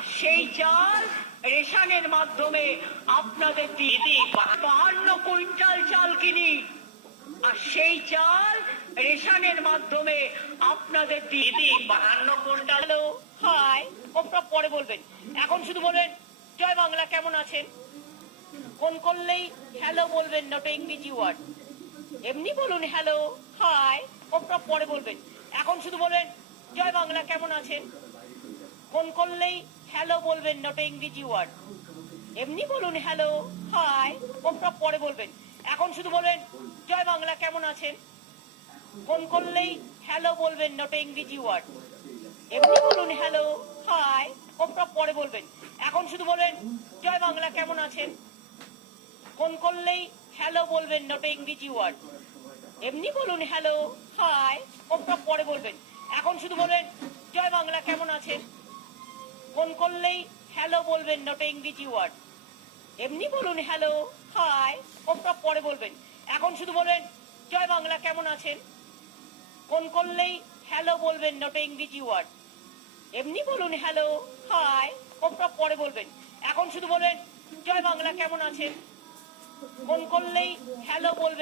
আর সেই চাল রেশনের মাধ্যমে আপনাদের দিদি 52 কুইন্টাল চাল কিনি, আর সেই চাল রেশনের মাধ্যমে আপনাদের দিদি 52 কুইন্টাল। হাই, ওটা পরে বলবেন, এখন শুধু বলবেন জয় বাংলা কেমন আছেন। ফোন করলেই হ্যালো বলবেন, নট ইংরেজি ওয়ার্ড। এমনি বলুন হ্যালো, হাই, ওটা পরে বলবেন, এখন শুধু বলবেন জয় বাংলা কেমন আছেন। ফোন করলেই হ্যালো বলবেন, নট ইংরেজি ওয়ার্ড। এমনি বলুন হ্যালো, হাই, ওটা পরে বলবেন, এখন শুধু বলবেন জয় বাংলা কেমন আছেন। ফোন করলেই হ্যালো বলবেন, নট ইংরেজি ওয়ার্ড। এমনি বলুন হ্যালো, হাই, ওটা পরে বলবেন, এখন শুধু বলবেন জয় বাংলা কেমন আছেন। ফোন করলেই হ্যালো বলবেন, নট ইংরেজি ওয়ার্ড। এমনি বলুন হ্যালো, হাই, ওটা পরে বলবেন, এখন শুধু বলবেন জয় বাংলা কেমন আছেন। ফোন করলেই হ্যালো বলবেন, নট ইংরেজি ওয়ার্ড। এমনি বলুন হ্যালো, হাই, ওটা পরে বলবেন, এখন শুধু বলবেন জয় বাংলা কেমন আছেন। ফোন করলেই হ্যালো বলবেন, নট ইংরেজি ওয়ার্ড। এমনি বলুন হ্যালো, হাই, ওটা পরে বলবেন, এখন শুধু বলবেন জয় বাংলা কেমন আছেন। ফোন করলেই হ্যালো বলবেন।